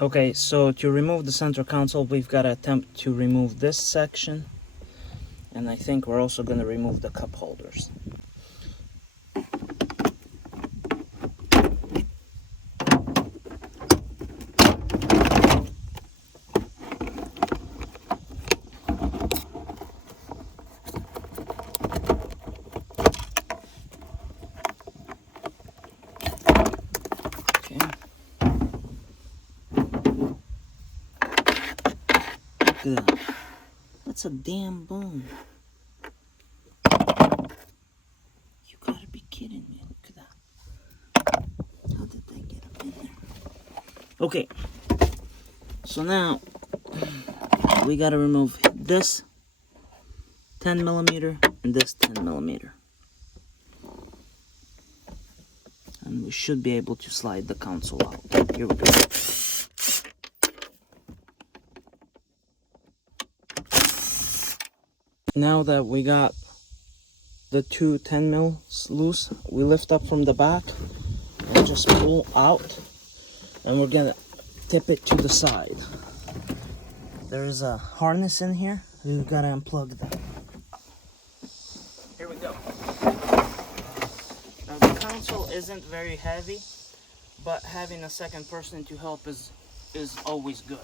Okay, so to remove the center console, we've got to attempt to remove this section. And I think we're also going to remove the cup holders. Look at that. That's a damn bone. You gotta be kidding me. Look at that. How did they get up in there? Okay. So now we gotta remove this 10 millimeter and this 10 millimeter. And we should be able to slide the console out. Here we go. Now that we got the two 10 mils loose, we lift up from the back and just pull out, and we're gonna tip it to the side. There is a harness in here. We've got to unplug that. Here we go. Now the console isn't very heavy, but having a second person to help is always good.